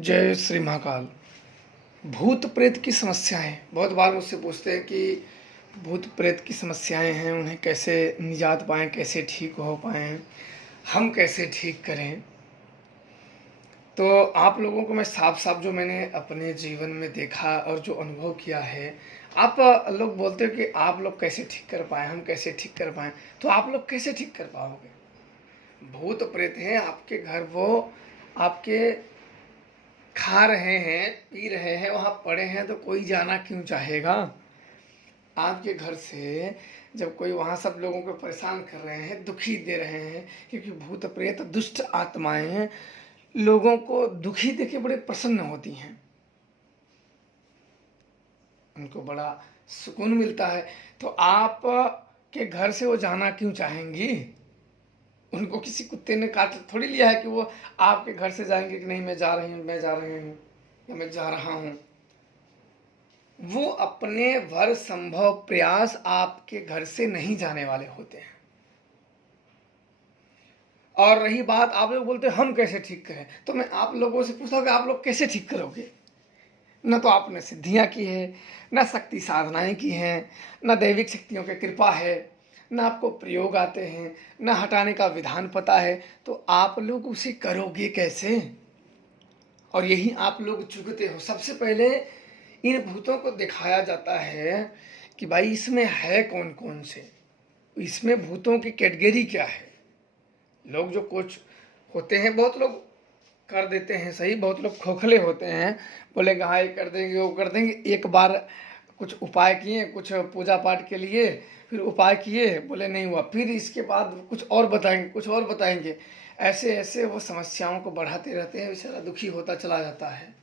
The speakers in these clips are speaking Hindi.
जय श्री महाकाल। भूत प्रेत की समस्याएं बहुत बार मुझसे पूछते हैं कि भूत प्रेत की समस्याएं हैं, उन्हें कैसे निजात पाएं, कैसे ठीक हो पाएं, हम कैसे ठीक करें। तो आप लोगों को मैं साफ साफ जो मैंने अपने जीवन में देखा और जो अनुभव किया है, आप लोग बोलते हो कि आप लोग कैसे ठीक कर पाएं, हम कैसे ठीक कर पाएं। तो आप लोग कैसे ठीक कर पाओगे? भूत प्रेत हैं आपके घर, वो आपके खा रहे हैं, पी रहे हैं, वहाँ पड़े हैं, तो कोई जाना क्यों चाहेगा आपके घर से? जब कोई वहाँ सब लोगों को परेशान कर रहे हैं, दुखी दे रहे हैं, क्योंकि भूत प्रेत दुष्ट आत्माएं लोगों को दुखी देके बड़े प्रसन्न होती हैं, उनको बड़ा सुकून मिलता है। तो आप के घर से वो जाना क्यों चाहेंगी? उनको किसी कुत्ते ने काट थोड़ी लिया है कि वो आपके घर से जाएंगे कि नहीं मैं जा रही हूँ, मैं जा रही हूँ या मैं जा रहा हूँ। वो अपने भर संभव प्रयास आपके घर से नहीं जाने वाले होते हैं। और रही बात, आप लोग बोलते हैं हम कैसे ठीक करें, तो मैं आप लोगों से पूछता हूँ कि आप लोग कैसे ठीक करोगे? न तो आपने सिद्धियां की है, न शक्ति साधनाएं की हैं, न दैविक शक्तियों की कृपा है, न आपको प्रयोग आते हैं, न हटाने का विधान पता है, तो आप लोग उसे करोगे कैसे? और यही आप लोग चूकते हो। सबसे पहले इन भूतों को दिखाया जाता है कि भाई इसमें है कौन कौन से, इसमें भूतों की कैटेगरी क्या है। लोग जो कुछ होते हैं, बहुत लोग कर देते हैं सही, बहुत लोग खोखले होते हैं, बोलेंगे हाँ ये कर देंगे वो कर देंगे। एक बार कुछ उपाय किए, कुछ पूजा पाठ के लिए, फिर उपाय किए, बोले नहीं हुआ, फिर इसके बाद कुछ और बताएंगे, कुछ और बताएंगे। ऐसे ऐसे वो समस्याओं को बढ़ाते रहते हैं, बेचारा दुखी होता चला जाता है।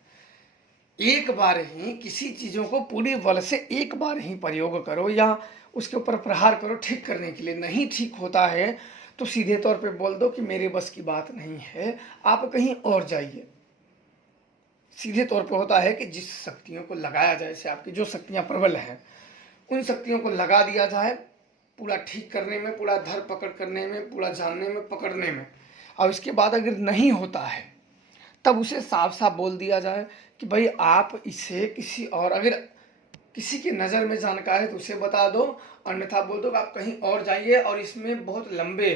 एक बार ही किसी चीज़ों को पूरी बल से एक बार ही प्रयोग करो या उसके ऊपर प्रहार करो ठीक करने के लिए। नहीं ठीक होता है तो सीधे तौर पे बोल दो कि मेरे बस की बात नहीं है, आप कहीं और जाइए। सीधे तौर पे होता है कि जिस शक्तियों को लगाया जाए, जैसे आपकी जो शक्तियां प्रबल हैं, उन शक्तियों को लगा दिया जाए पूरा ठीक करने में, पूरा धर पकड़ करने में, पूरा जानने में, पकड़ने में। और इसके बाद अगर नहीं होता है तब उसे साफ साफ बोल दिया जाए कि भाई आप इसे किसी और, अगर किसी की नज़र में जानकार है तो उसे बता दो, अन्यथा बोल दो कि आप कहीं और जाइए और इसमें बहुत लंबे,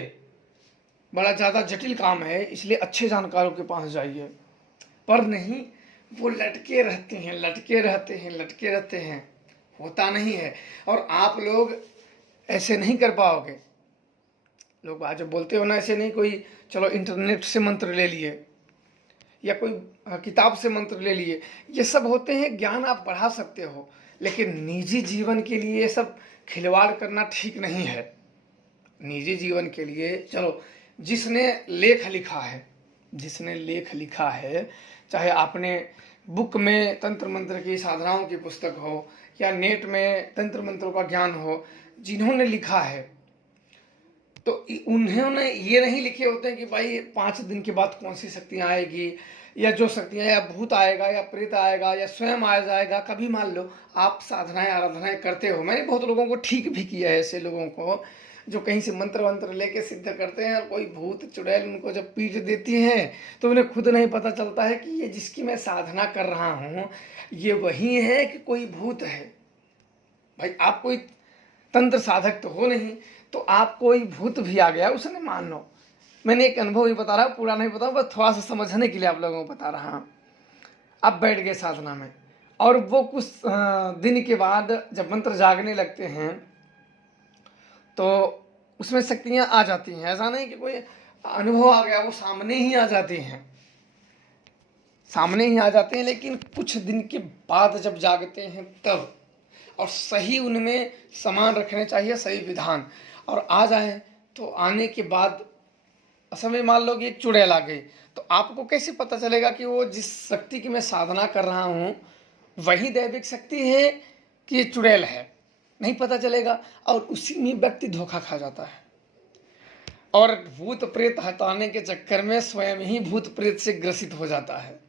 बड़ा ज़्यादा जटिल काम है, इसलिए अच्छे जानकारों के पास जाइए। पर नहीं, वो लटके रहते हैं, लटके रहते हैं, लटके रहते हैं, होता नहीं है। और आप लोग ऐसे नहीं कर पाओगे। लोग आज बोलते हो ना, ऐसे नहीं, कोई चलो इंटरनेट से मंत्र ले लिए या कोई किताब से मंत्र ले लिए, ये सब होते हैं, ज्ञान आप बढ़ा सकते हो, लेकिन निजी जीवन के लिए ये सब खिलवाड़ करना ठीक नहीं है। निजी जीवन के लिए चलो, जिसने लेख लिखा है, जिसने लेख लिखा है, चाहे आपने बुक में तंत्र मंत्र की साधनाओं की पुस्तक हो या नेट में तंत्र मंत्रों का ज्ञान हो, जिन्होंने लिखा है तो उन्होंने ये नहीं लिखे होते हैं कि भाई 5 दिन के बाद कौन सी शक्तियाँ आएगी, या जो शक्तियाँ, या भूत आएगा या प्रेत आएगा या स्वयं आ जाएगा। कभी मान लो आप साधनाएं आराधनाएं करते हो, मैंने बहुत लोगों को ठीक भी किया है, ऐसे लोगों को जो कहीं से मंत्र वंत्र लेके सिद्ध करते हैं, और कोई भूत चुड़ैल उनको जब पीट देती हैं तो उन्हें खुद नहीं पता चलता है कि ये जिसकी मैं साधना कर रहा हूँ ये वही है कि कोई भूत है। भाई आप कोई तंत्र साधक तो हो नहीं, तो आप कोई भूत भी आ गया उसने मान लो। मैंने एक अनुभव ही बता रहा हूँ, पूरा नहीं बता, बस थोड़ा सा समझने के लिए आप लोगों को बता रहा हूँ। आप बैठ गए साधना में और वो कुछ दिन के बाद जब मंत्र जागने लगते हैं तो उसमें शक्तियाँ आ जाती हैं। ऐसा नहीं कि कोई अनुभव आ गया, वो सामने ही आ जाती हैं, सामने ही आ जाते हैं, लेकिन कुछ दिन के बाद जब जागते हैं तब, और सही उनमें सामान रखने चाहिए, सही विधान, और आ जाए तो आने के बाद असमय मान लो कि एक चुड़ैल आ गई, तो आपको कैसे पता चलेगा कि वो जिस शक्ति की मैं साधना कर रहा हूँ वही दैविक शक्ति है कि ये चुड़ैल है? नहीं पता चलेगा, और उसी में व्यक्ति धोखा खा जाता है और भूत प्रेत हटाने के चक्कर में स्वयं ही भूत प्रेत से ग्रसित हो जाता है।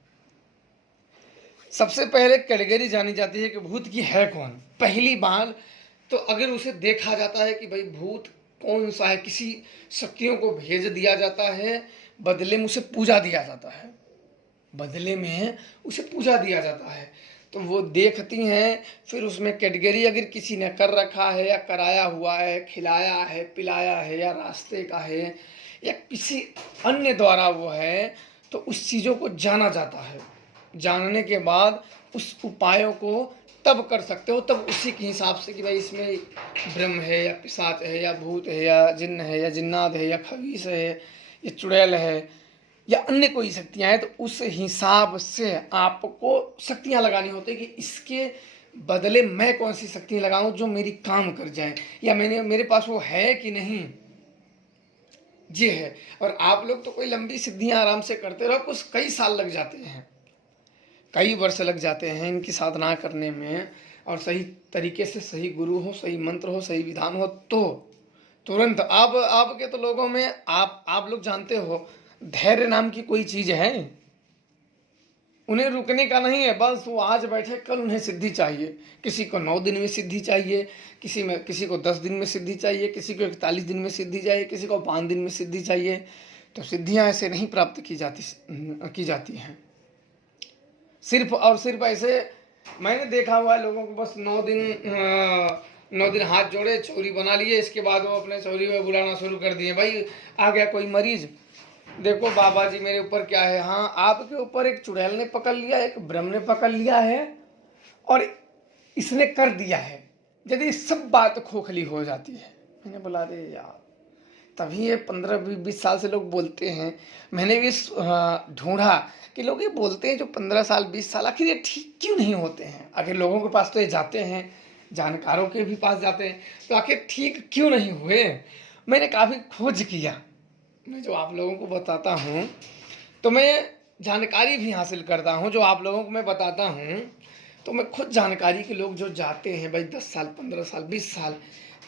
सबसे पहले कैटेगरी जानी जाती है कि भूत की है कौन। पहली बार तो अगर उसे देखा जाता है कि भाई भूत कौन सा है, किसी शक्तियों को भेज दिया जाता है, बदले में उसे पूजा दिया जाता है। बदले में उसे पूजा दिया जाता है। तो वो देखती हैं, फिर उसमें कैटेगरी अगर किसी ने कर रखा है या कराया हुआ है, खिलाया है, पिलाया है, या रास्ते का है या किसी अन्य द्वारा वो है, तो उस चीज़ों को जाना जाता है। जानने के बाद उस उपायों को तब कर सकते हो, तब उसी के हिसाब से कि भाई इसमें ब्रह्म है या पिशाच है या भूत है या जिन्न है या जिन्नात है या खबीस है या चुड़ैल है या अन्य कोई शक्तियाँ हैं, तो उस हिसाब से आपको शक्तियाँ लगानी होती है कि इसके बदले मैं कौन सी शक्तियाँ लगाऊं जो मेरी काम कर जाए, या मेरे पास वो है कि नहीं, ये है। और आप लोग तो कोई लंबी सिद्धियाँ आराम से करते रहो, कुछ कई साल लग जाते हैं, कई वर्ष लग जाते हैं इनकी साधना करने में, और सही तरीके से सही गुरु हो, सही मंत्र हो, सही विधान हो, तो तुरंत आपके तो लोगों में आप लोग जानते हो, धैर्य नाम की कोई चीज है, उन्हें रुकने का नहीं है, बस वो आज बैठे कल उन्हें सिद्धि चाहिए। किसी को 9 दिन में सिद्धि चाहिए, किसी को 10 दिन में सिद्धि चाहिए, किसी को 41 दिन में सिद्धि चाहिए, किसी को 5 दिन में सिद्धि चाहिए। तो सिद्धियां ऐसे नहीं प्राप्त की जाती हैं। सिर्फ और सिर्फ ऐसे मैंने देखा हुआ है लोगों को, बस 9 दिन हाथ जोड़े, चौरी बना लिए, इसके बाद वो अपने चौरी में बुलाना शुरू कर दिए। भाई आ गया कोई मरीज, देखो बाबा जी मेरे ऊपर क्या है, हाँ आपके ऊपर एक चुड़ैल ने पकड़ लिया, एक ब्रह्म ने पकड़ लिया है और इसने कर दिया है। यदि सब बात खोखली हो जाती है, मैंने बोला रे यार, तभी ये 15-20 साल से लोग बोलते हैं। मैंने भी ढूंढा कि लोग ये बोलते हैं जो 15 साल 20 साल, आखिर ये ठीक क्यों नहीं होते हैं? आखिर लोगों के पास तो ये जाते हैं, जानकारों के भी पास जाते हैं, तो आखिर ठीक क्यों नहीं हुए? मैंने काफ़ी खोज किया। मैं जो आप लोगों को बताता हूँ, तो मैं जानकारी भी हासिल करता हूँ। जो आप लोगों को मैं बताता हूँ, तो मैं खुद जानकारी के लोग जो जाते हैं भाई 10 साल 15 साल 20 साल,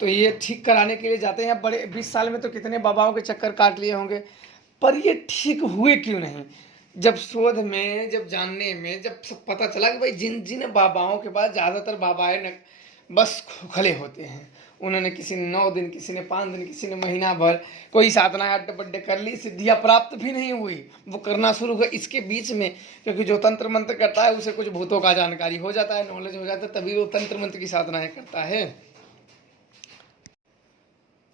तो ये ठीक कराने के लिए जाते हैं। बड़े 20 साल में तो कितने बाबाओं के चक्कर काट लिए होंगे, पर ये ठीक हुए क्यों नहीं? जब शोध में, जब जानने में, जब सब पता चला कि भाई जिन जिन बाबाओं के पास ज़्यादातर बाबाएं बस खोखले होते हैं, उन्होंने किसी ने 9 दिन, किसी ने 5 दिन, किसी ने महीना भर कोई साधना अड्डे बड्डे कर ली, सिद्धियाँ प्राप्त भी नहीं हुई, वो करना शुरू हुआ इसके बीच में। क्योंकि जो तंत्र मंत्र करता है उसे कुछ भूतों का जानकारी हो जाता है, नॉलेज हो जाता है, तभी वो तंत्र मंत्र की साधनाएं करता है।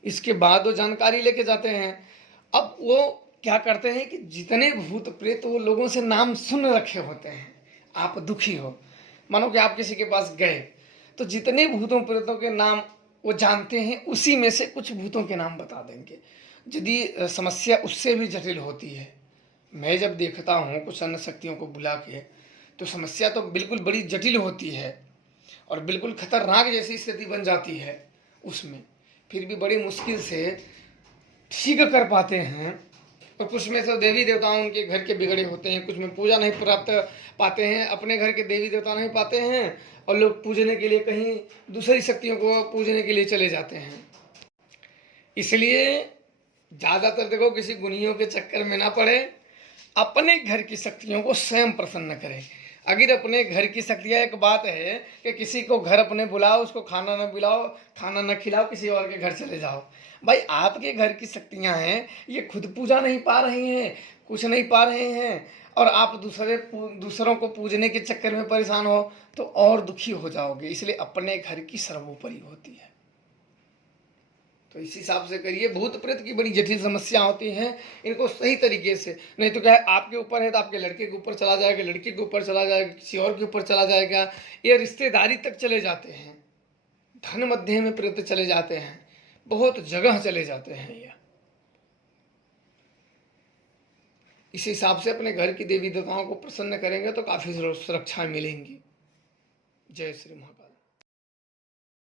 इसके बाद वो जानकारी लेके जाते हैं। अब वो क्या करते हैं कि जितने भूत प्रेत वो लोगों से नाम सुन रखे होते हैं, आप दुखी हो, मानो कि आप किसी के पास गए, तो जितने भूतों प्रेतों के नाम वो जानते हैं, उसी में से कुछ भूतों के नाम बता देंगे। यदि समस्या उससे भी जटिल होती है, मैं जब देखता हूँ कुछ अन्य शक्तियों को बुला के, तो समस्या तो बिल्कुल बड़ी जटिल होती है और बिल्कुल खतरनाक जैसी स्थिति बन जाती है उसमें, फिर भी बड़ी मुश्किल से ठीक कर पाते हैं। और कुछ में तो देवी देवताओं उनके घर के बिगड़े होते हैं, कुछ में पूजा नहीं प्राप्त पाते हैं, अपने घर के देवी देवता नहीं पाते हैं, और लोग पूजने के लिए कहीं दूसरी शक्तियों को पूजने के लिए चले जाते हैं। इसलिए ज़्यादातर देखो, किसी गुनियों के चक्कर में ना पड़े, अपने घर की शक्तियों को स्वयं प्रसन्न करें। अगर अपने घर की शक्तियाँ, एक बात है कि किसी को घर अपने बुलाओ, उसको खाना न बुलाओ, खाना न खिलाओ, किसी और के घर चले जाओ। भाई आपके घर की शक्तियाँ हैं, ये खुद पूजा नहीं पा रही हैं, कुछ नहीं पा रहे हैं, और आप दूसरों को पूजने के चक्कर में परेशान हो तो और दुखी हो जाओगे। इसलिए अपने घर की सर्वोपरि होती है, तो इस हिसाब से करिए। भूत प्रेत की बड़ी जटिल समस्या होती हैं, इनको सही तरीके से, नहीं तो क्या है, आपके ऊपर है तो आपके लड़के के ऊपर चला जाएगा, लड़के के ऊपर चला जाएगा, किसी और के ऊपर चला जाएगा, ये रिश्तेदारी तक चले जाते हैं, धन मध्य में प्रेत चले जाते हैं, बहुत जगह चले जाते हैं ये। इस हिसाब से अपने घर की देवी देवताओं को प्रसन्न करेंगे तो काफी सुरक्षा मिलेंगी। जय श्री महाकाल।